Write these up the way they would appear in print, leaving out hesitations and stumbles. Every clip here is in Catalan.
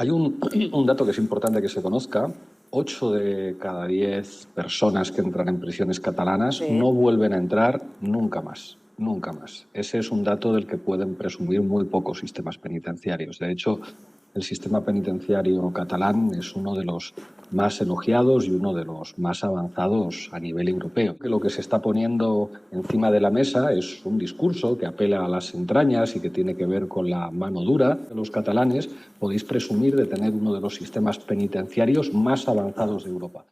Hay un dato que es importante que se conozca. 8 de cada 10 personas que entran en prisiones catalanas no vuelven a entrar nunca más. Nunca más. Ese es un dato del que pueden presumir muy pocos sistemas penitenciarios. De hecho, el sistema penitenciario catalán es uno de los más elogiados y uno de los más avanzados a nivel europeo. Lo que se está poniendo encima de la mesa es un discurso que apela a las entrañas y que tiene que ver con la mano dura de los catalanes. Podéis presumir de tener uno de los sistemas penitenciarios más avanzados de Europa.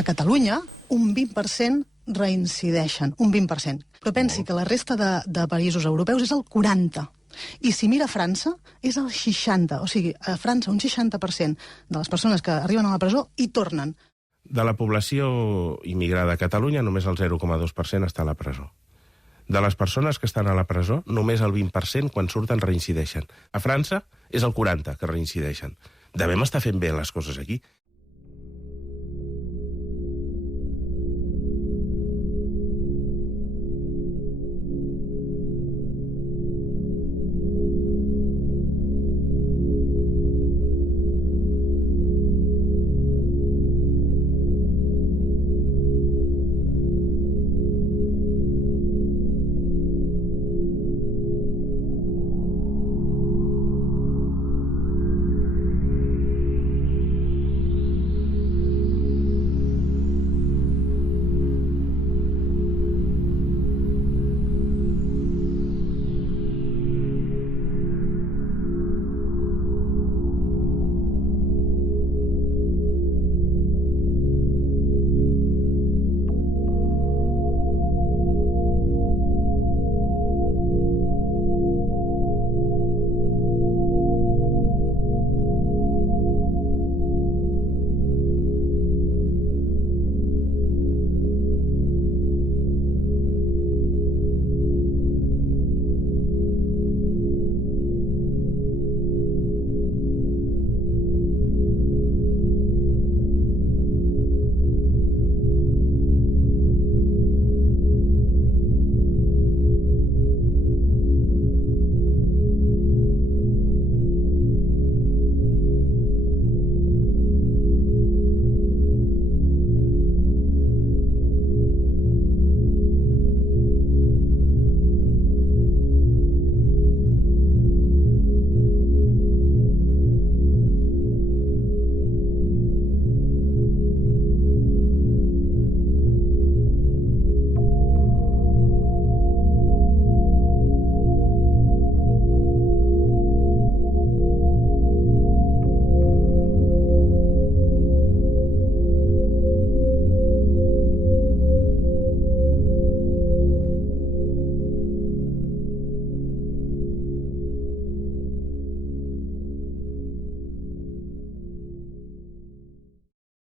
A Catalunya, un 20% reincideixen, un 20%. Però pensi que la resta de països europeus és el 40%. I si mira França, és el 60%. O sigui, a França un 60% de les persones que arriben a la presó hi tornen. De la població immigrada a Catalunya, només el 0,2% està a la presó. De les persones que estan a la presó, només el 20% quan surten reincideixen. A França és el 40% que reincideixen. Devem estar fent bé les coses aquí.